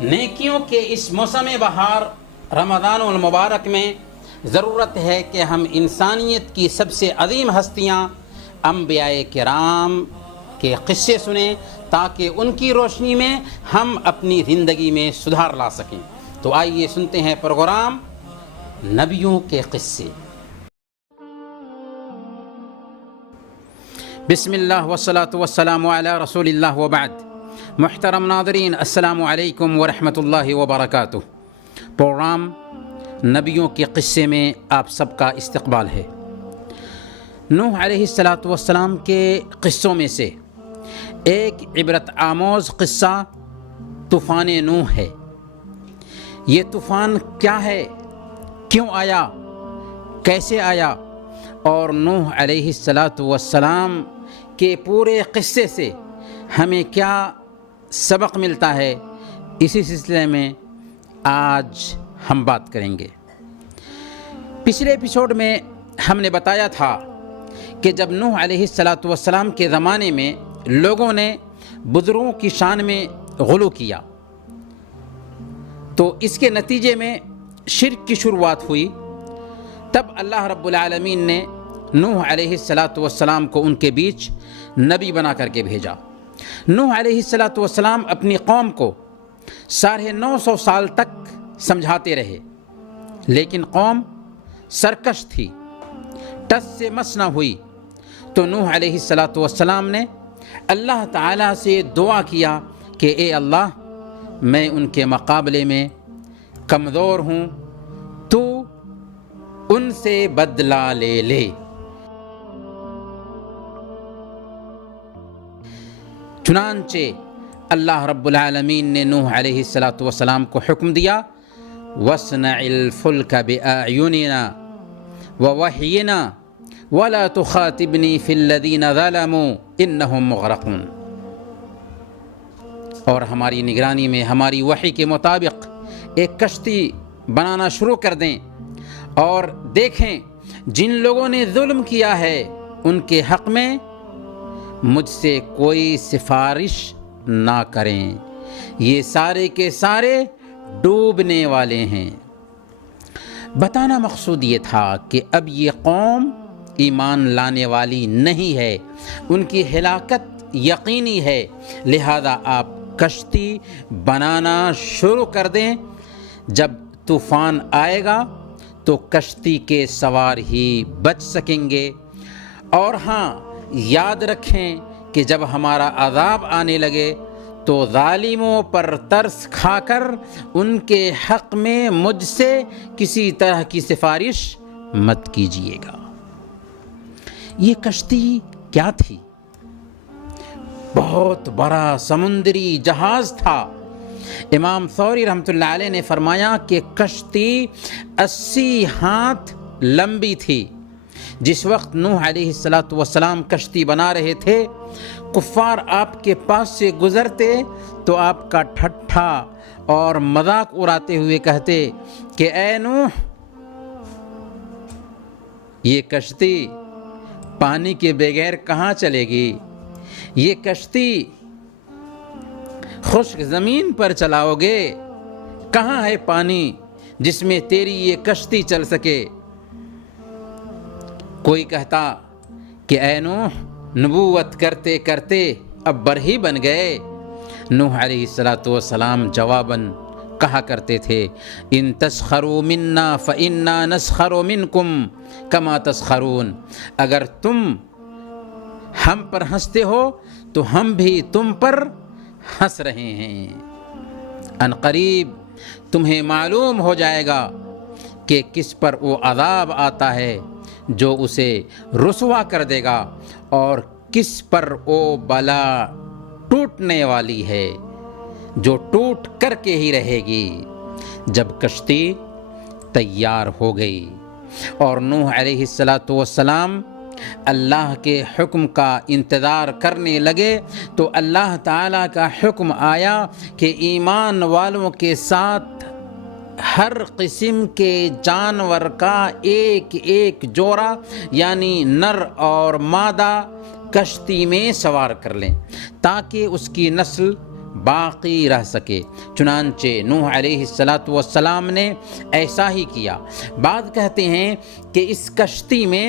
نیکیوں کے اس موسم بہار رمضان المبارک میں ضرورت ہے کہ ہم انسانیت کی سب سے عظیم ہستیاں انبیاء کرام کے قصے سنیں تاکہ ان کی روشنی میں ہم اپنی زندگی میں سدھار لا سکیں۔ تو آئیے سنتے ہیں پروگرام نبیوں کے قصے۔ بسم اللہ والصلاة والسلام علی رسول اللہ وبعد۔ محترم ناظرین، السلام علیکم ورحمۃ اللہ وبرکاتہ۔ پروگرام نبیوں کے قصے میں آپ سب کا استقبال ہے۔ نوح علیہ السلام کے قصوں میں سے ایک عبرت آموز قصہ طوفان نوح ہے۔ یہ طوفان کیا ہے، کیوں آیا، کیسے آیا، اور نوح علیہ السلام کے پورے قصے سے ہمیں کیا سبق ملتا ہے، اسی سلسلے میں آج ہم بات کریں گے۔ پچھلے ایپیسوڈ میں ہم نے بتایا تھا کہ جب نوح علیہ السلام کے زمانے میں لوگوں نے بزرگوں کی شان میں غلو کیا تو اس کے نتیجے میں شرک کی شروعات ہوئی۔ تب اللہ رب العالمین نے نوح علیہ السلام کو ان کے بیچ نبی بنا کر کے بھیجا۔ نوح علیہ السلام اپنی قوم کو 950 سال تک سمجھاتے رہے، لیکن قوم سرکش تھی، ٹس سے مس نہ ہوئی۔ تو نوح علیہ السلام نے اللہ تعالیٰ سے دعا کیا کہ اے اللہ، میں ان کے مقابلے میں کمزور ہوں، تو ان سے بدلہ لے لے۔ چنانچہ اللہ رب العالمین نے نوح علیہ السلام کو حکم دیا، وَاصْنَعِ الْفُلْكَ بِأَعْيُنِنَا وَوَحْيِنَا وَلَا تُخَاطِبْنِي فِي الَّذِينَ ظَلَمُوا إِنَّهُمْ مُغْرَقُونَ۔ اور ہماری نگرانی میں ہماری وحی کے مطابق ایک کشتی بنانا شروع کر دیں، اور دیکھیں جن لوگوں نے ظلم کیا ہے ان کے حق میں مجھ سے کوئی سفارش نہ کریں، یہ سارے کے سارے ڈوبنے والے ہیں۔ بتانا مقصود یہ تھا کہ اب یہ قوم ایمان لانے والی نہیں ہے، ان کی ہلاکت یقینی ہے، لہذا آپ کشتی بنانا شروع کر دیں۔ جب طوفان آئے گا تو کشتی کے سوار ہی بچ سکیں گے، اور ہاں یاد رکھیں کہ جب ہمارا عذاب آنے لگے تو ظالموں پر ترس کھا کر ان کے حق میں مجھ سے کسی طرح کی سفارش مت کیجیے گا۔ یہ کشتی کیا تھی؟ بہت بڑا سمندری جہاز تھا۔ امام ثوری رحمۃ اللہ علیہ نے فرمایا کہ کشتی 80 ہاتھ لمبی تھی۔ جس وقت نوح علیہ السلام کشتی بنا رہے تھے، کفار آپ کے پاس سے گزرتے تو آپ کا ٹھٹھا اور مذاق اڑاتے ہوئے کہتے کہ اے نوح، یہ کشتی پانی کے بغیر کہاں چلے گی؟ یہ کشتی خشک زمین پر چلاؤ گے؟ کہاں ہے پانی جس میں تیری یہ کشتی چل سکے؟ کوئی کہتا کہ اے نوح، نبوت کرتے کرتے اب برہی بن گئے۔ نوح علیہ السلام جواباً کہا کرتے تھے، ان تسخروا منا فإنا نسخر منکم کما تسخرون۔ اگر تم ہم پر ہنستے ہو تو ہم بھی تم پر ہنس رہے ہیں۔ ان قریب تمہیں معلوم ہو جائے گا کہ کس پر وہ عذاب آتا ہے جو اسے رسوا کر دے گا، اور کس پر وہ بلا ٹوٹنے والی ہے جو ٹوٹ کر کے ہی رہے گی۔ جب کشتی تیار ہو گئی اور نوح علیہ السلام اللہ کے حکم کا انتظار کرنے لگے تو اللہ تعالیٰ کا حکم آیا کہ ایمان والوں کے ساتھ ہر قسم کے جانور کا ایک ایک جوڑا، یعنی نر اور مادہ، کشتی میں سوار کر لیں تاکہ اس کی نسل باقی رہ سکے۔ چنانچہ نوح علیہ السلام نے ایسا ہی کیا۔ بعض کہتے ہیں کہ اس کشتی میں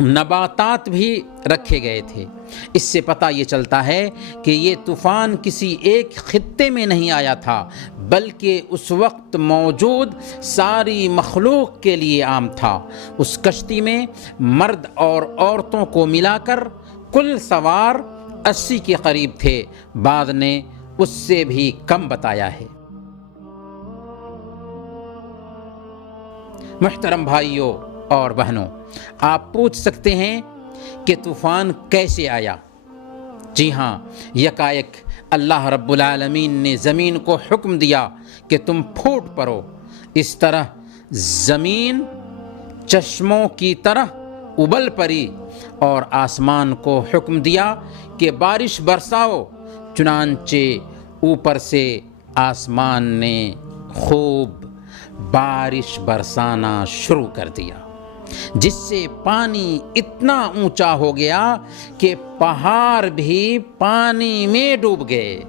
نباتات بھی رکھے گئے تھے۔ اس سے پتہ یہ چلتا ہے کہ یہ طوفان کسی ایک خطے میں نہیں آیا تھا، بلکہ اس وقت موجود ساری مخلوق کے لیے عام تھا۔ اس کشتی میں مرد اور عورتوں کو ملا کر کل سوار 80 کے قریب تھے، بعض نے اس سے بھی کم بتایا ہے۔ محترم بھائیوں اور بہنوں، آپ پوچھ سکتے ہیں کہ طوفان کیسے آیا؟ جی ہاں، یکایک اللہ رب العالمین نے زمین کو حکم دیا کہ تم پھوٹ پڑو۔ اس طرح زمین چشموں کی طرح ابل پڑی اور آسمان کو حکم دیا کہ بارش برساؤ۔ چنانچہ اوپر سے آسمان نے خوب بارش برسانا شروع کر دیا، جس سے پانی اتنا اونچا ہو گیا کہ پہاڑ بھی پانی میں ڈوب گئے۔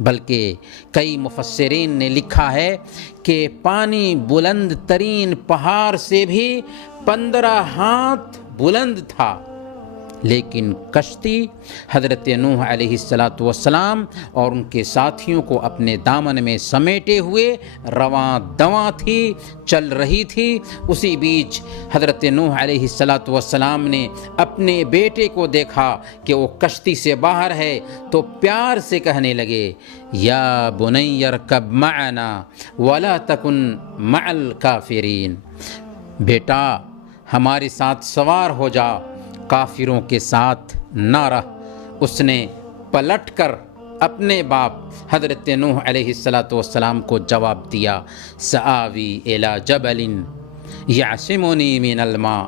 بلکہ کئی مفسرین نے لکھا ہے کہ پانی بلند ترین پہاڑ سے بھی 15 ہاتھ بلند تھا، لیکن کشتی حضرت نوح علیہ السلام اور ان کے ساتھیوں کو اپنے دامن میں سمیٹے ہوئے رواں دواں تھی، چل رہی تھی۔ اسی بیچ حضرت نوح علیہ السلام نے اپنے بیٹے کو دیکھا کہ وہ کشتی سے باہر ہے، تو پیار سے کہنے لگے، یا بنی ارکب معنا ولا تکن مع الکافرین، بیٹا ہمارے ساتھ سوار ہو جا، کافروں کے ساتھ نہ رہ۔ اس نے پلٹ کر اپنے باپ حضرت نوح علیہ السلام کو جواب دیا، سآوی الی جبل یعصمنی من الماء،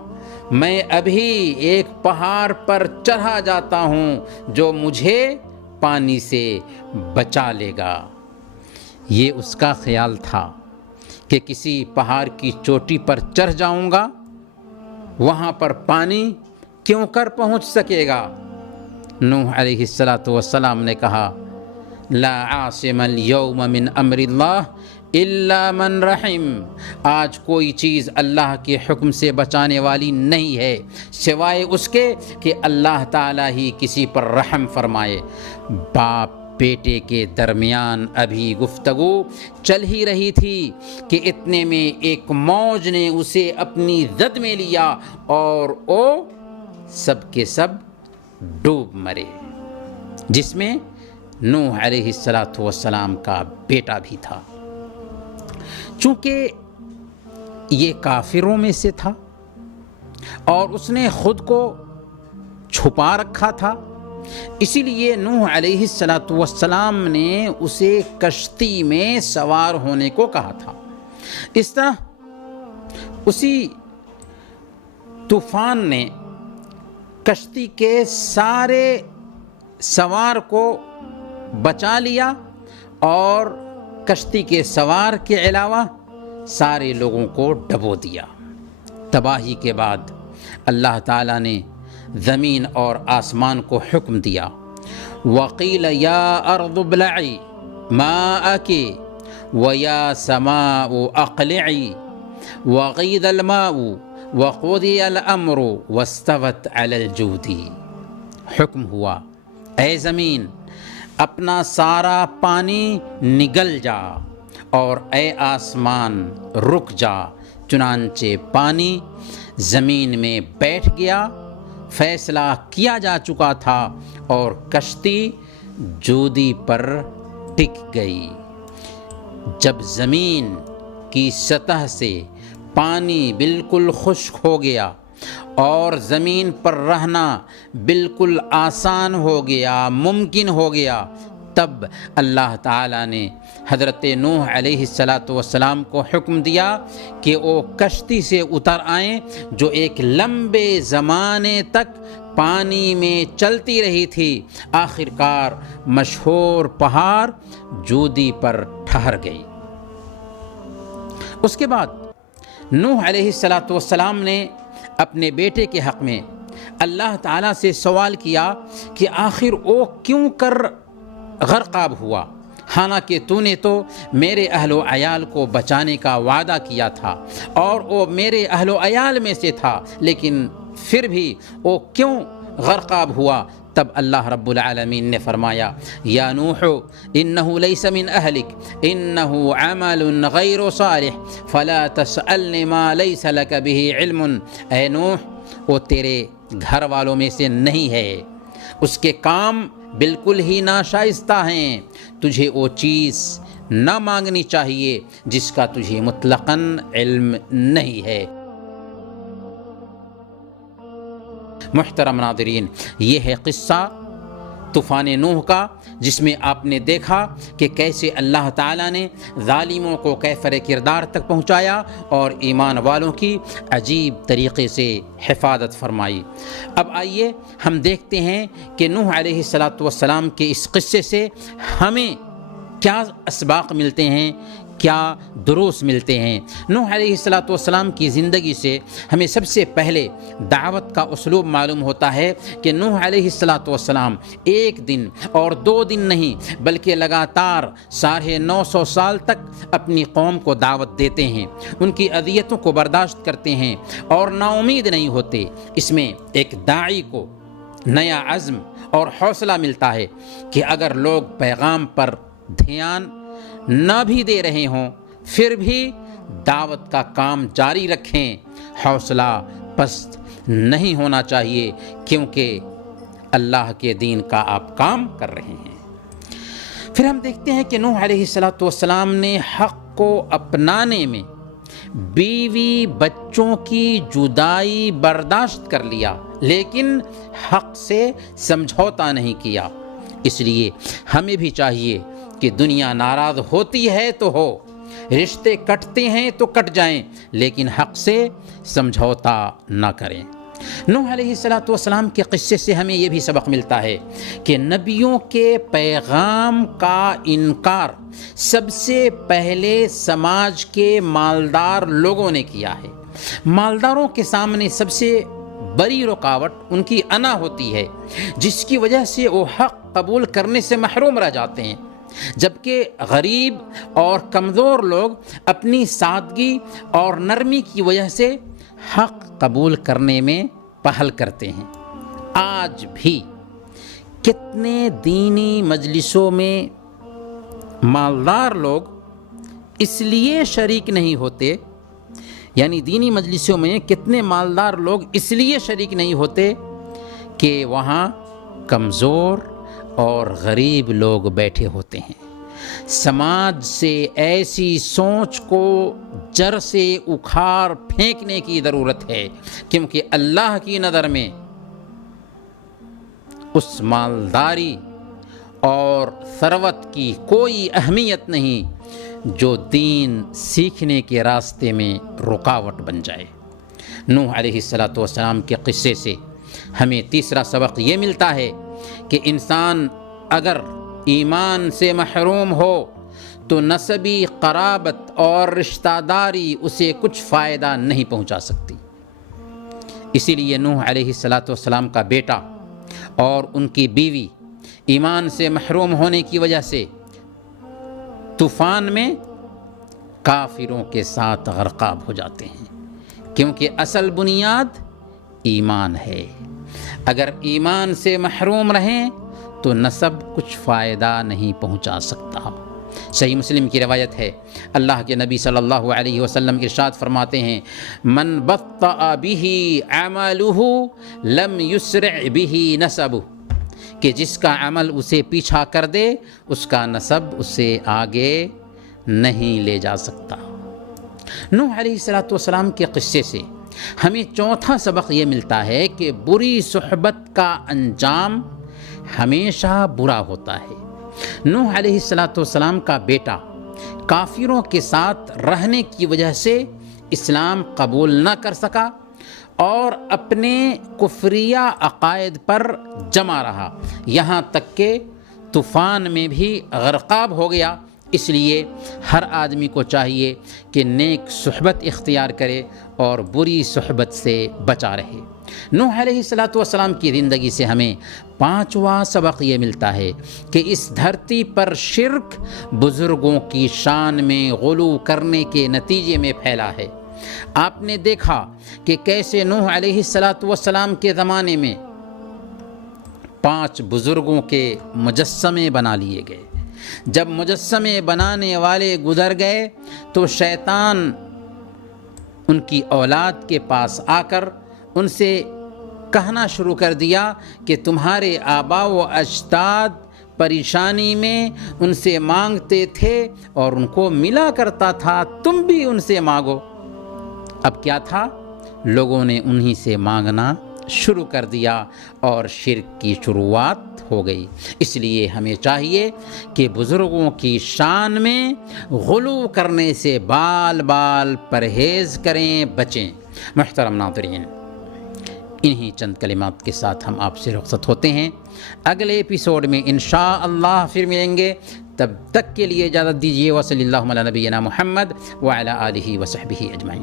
میں ابھی ایک پہاڑ پر چڑھا جاتا ہوں جو مجھے پانی سے بچا لے گا۔ یہ اس کا خیال تھا کہ کسی پہاڑ کی چوٹی پر چڑھ جاؤں گا، وہاں پر پانی کیوں کر پہنچ سکے گا۔ نوح علیہ السلام نے کہا، لا عاصم اليوم من امر اللہ الا من رحم، آج کوئی چیز اللہ کے حکم سے بچانے والی نہیں ہے سوائے اس کے کہ اللہ تعالیٰ ہی کسی پر رحم فرمائے۔ باپ بیٹے کے درمیان ابھی گفتگو چل ہی رہی تھی کہ اتنے میں ایک موج نے اسے اپنی زد میں لیا اور وہ سب کے سب ڈوب مرے، جس میں نوح علیہ السلام کا بیٹا بھی تھا۔ چونکہ یہ کافروں میں سے تھا اور اس نے خود کو چھپا رکھا تھا، اسی لیے نوح علیہ السلام نے اسے کشتی میں سوار ہونے کو کہا تھا۔ اس طرح اسی طوفان نے کشتی کے سارے سوار کو بچا لیا اور کشتی کے سوار کے علاوہ سارے لوگوں کو ڈبو دیا۔ تباہی کے بعد اللہ تعالیٰ نے زمین اور آسمان کو حکم دیا، وَقِيلَ يَا أَرْضُ ابْلَعِي مَاءَكِ وَيَا سَمَاءُ أَقْلِعِي وَغِيضَ الْمَاءُ وَقُضِيَ الْأَمْرُ وَاسْتَوَتْ عَلَى الْجُودِ، حکم ہوا، اے زمین اپنا سارا پانی نگل جا، اور اے آسمان رک جا۔ چنانچہ پانی زمین میں بیٹھ گیا، فیصلہ کیا جا چکا تھا، اور کشتی جودی پر ٹک گئی۔ جب زمین کی سطح سے پانی بالکل خشک ہو گیا اور زمین پر رہنا بالکل آسان ہو گیا، ممکن ہو گیا، تب اللہ تعالیٰ نے حضرت نوح علیہ السلام کو حکم دیا کہ وہ کشتی سے اتر آئیں، جو ایک لمبے زمانے تک پانی میں چلتی رہی تھی۔ آخرکار مشہور پہاڑ جودی پر ٹھہر گئی۔ اس کے بعد نوح علیہ السلام نے اپنے بیٹے کے حق میں اللہ تعالیٰ سے سوال کیا کہ آخر وہ کیوں کر غرقاب ہوا، حالانکہ تو نے تو میرے اہل و عیال کو بچانے کا وعدہ کیا تھا اور وہ میرے اہل و عیال میں سے تھا، لیکن پھر بھی وہ کیوں غرقاب ہوا؟ تب اللہ رب العالمین نے فرمایا یا نوح انہ لیس من اہلک انہ عمل غیر صالح فلا تسألنی ما لیس لک بہ علم۔ اے نوح، وہ تیرے گھر والوں میں سے نہیں ہے، اس کے کام بالکل ہی ناشائستہ ہیں، تجھے وہ چیز نہ مانگنی چاہیے جس کا تجھے مطلقاً علم نہیں ہے۔ محترم ناظرین، یہ ہے قصہ طوفان نوح کا، جس میں آپ نے دیکھا کہ کیسے اللہ تعالیٰ نے ظالموں کو کیفر کردار تک پہنچایا اور ایمان والوں کی عجیب طریقے سے حفاظت فرمائی۔ اب آئیے ہم دیکھتے ہیں کہ نوح علیہ السلام کے اس قصے سے ہمیں کیا اسباق ملتے ہیں، کیا دروس ملتے ہیں۔ نوح علیہ السلام کی زندگی سے ہمیں سب سے پہلے دعوت کا اسلوب معلوم ہوتا ہے کہ نوح علیہ السلام ایک دن اور 2 دن نہیں بلکہ لگاتار 950 سال تک اپنی قوم کو دعوت دیتے ہیں، ان کی اذیتوں کو برداشت کرتے ہیں اور نا امید نہیں ہوتے۔ اس میں ایک داعی کو نیا عزم اور حوصلہ ملتا ہے کہ اگر لوگ پیغام پر دھیان نہ بھی دے رہے ہوں پھر بھی دعوت کا کام جاری رکھیں، حوصلہ پست نہیں ہونا چاہیے، کیونکہ اللہ کے دین کا آپ کام کر رہے ہیں۔ پھر ہم دیکھتے ہیں کہ نوح علیہ السلام نے حق کو اپنانے میں بیوی بچوں کی جدائی برداشت کر لیا، لیکن حق سے سمجھوتا نہیں کیا۔ اس لیے ہمیں بھی چاہیے کہ دنیا ناراض ہوتی ہے تو ہو، رشتے کٹتے ہیں تو کٹ جائیں، لیکن حق سے سمجھوتا نہ کریں۔ نوح علیہ السلام کے قصے سے ہمیں یہ بھی سبق ملتا ہے کہ نبیوں کے پیغام کا انکار سب سے پہلے سماج کے مالدار لوگوں نے کیا ہے۔ مالداروں کے سامنے سب سے بڑی رکاوٹ ان کی انا ہوتی ہے، جس کی وجہ سے وہ حق قبول کرنے سے محروم رہ جاتے ہیں، جبکہ غریب اور کمزور لوگ اپنی سادگی اور نرمی کی وجہ سے حق قبول کرنے میں پہل کرتے ہیں۔ آج بھی کتنے دینی مجلسوں میں مالدار لوگ اس لیے شریک نہیں ہوتے، یعنی دینی مجلسوں میں کتنے مالدار لوگ اس لیے شریک نہیں ہوتے کہ وہاں کمزور اور غریب لوگ بیٹھے ہوتے ہیں۔ سماج سے ایسی سوچ کو جڑ سے اکھاڑ پھینکنے کی ضرورت ہے، کیونکہ اللہ کی نظر میں اس مالداری اور ثروت کی کوئی اہمیت نہیں جو دین سیکھنے کے راستے میں رکاوٹ بن جائے۔ نوح علیہ السلام کے قصے سے ہمیں تیسرا سبق یہ ملتا ہے کہ انسان اگر ایمان سے محروم ہو تو نسبی قرابت اور رشتہ داری اسے کچھ فائدہ نہیں پہنچا سکتی۔ اسی لیے نوح علیہ السلام کا بیٹا اور ان کی بیوی ایمان سے محروم ہونے کی وجہ سے طوفان میں کافروں کے ساتھ غرقاب ہو جاتے ہیں، کیونکہ اصل بنیاد ایمان ہے۔ اگر ایمان سے محروم رہیں تو نسب کچھ فائدہ نہیں پہنچا سکتا۔ صحیح مسلم کی روایت ہے، اللہ کے نبی صلی اللہ علیہ وسلم ارشاد فرماتے ہیں من بطأ به عمله لم يسرع به نسبه، کہ جس کا عمل اسے پیچھا کر دے اس کا نسب اسے آگے نہیں لے جا سکتا۔ نوح علیہ السلام کے قصے سے ہمیں چوتھا سبق یہ ملتا ہے کہ بری صحبت کا انجام ہمیشہ برا ہوتا ہے۔ نوح علیہ السلام کا بیٹا کافروں کے ساتھ رہنے کی وجہ سے اسلام قبول نہ کر سکا اور اپنے کفریہ عقائد پر جمع رہا، یہاں تک کہ طوفان میں بھی غرقاب ہو گیا۔ اس لیے ہر آدمی کو چاہیے کہ نیک صحبت اختیار کرے اور بری صحبت سے بچا رہے۔ نوح علیہ السلام کی زندگی سے ہمیں 5واں سبق یہ ملتا ہے کہ اس دھرتی پر شرک بزرگوں کی شان میں غلو کرنے کے نتیجے میں پھیلا ہے۔ آپ نے دیکھا کہ کیسے نوح علیہ السلام کے زمانے میں 5 بزرگوں کے مجسمے بنا لیے گئے۔ جب مجسمے بنانے والے گزر گئے تو شیطان ان کی اولاد کے پاس آ کر ان سے کہنا شروع کر دیا کہ تمہارے آباء و اجداد پریشانی میں ان سے مانگتے تھے اور ان کو ملا کرتا تھا، تم بھی ان سے مانگو۔ اب کیا تھا؟ لوگوں نے انہی سے مانگنا شروع کر دیا اور شرک کی شروعات ہو گئی۔ اس لیے ہمیں چاہیے کہ بزرگوں کی شان میں غلو کرنے سے بال بال پرہیز کریں، بچیں۔ محترم ناظرین، انہی چند کلمات کے ساتھ ہم آپ سے رخصت ہوتے ہیں۔ اگلے ایپیسوڈ میں انشاءاللہ پھر ملیں گے، تب تک کے لیے اجازت دیجیے۔ وصلی اللہ علی نبینا محمد وعلی آلہ وصحبہ اجمعین۔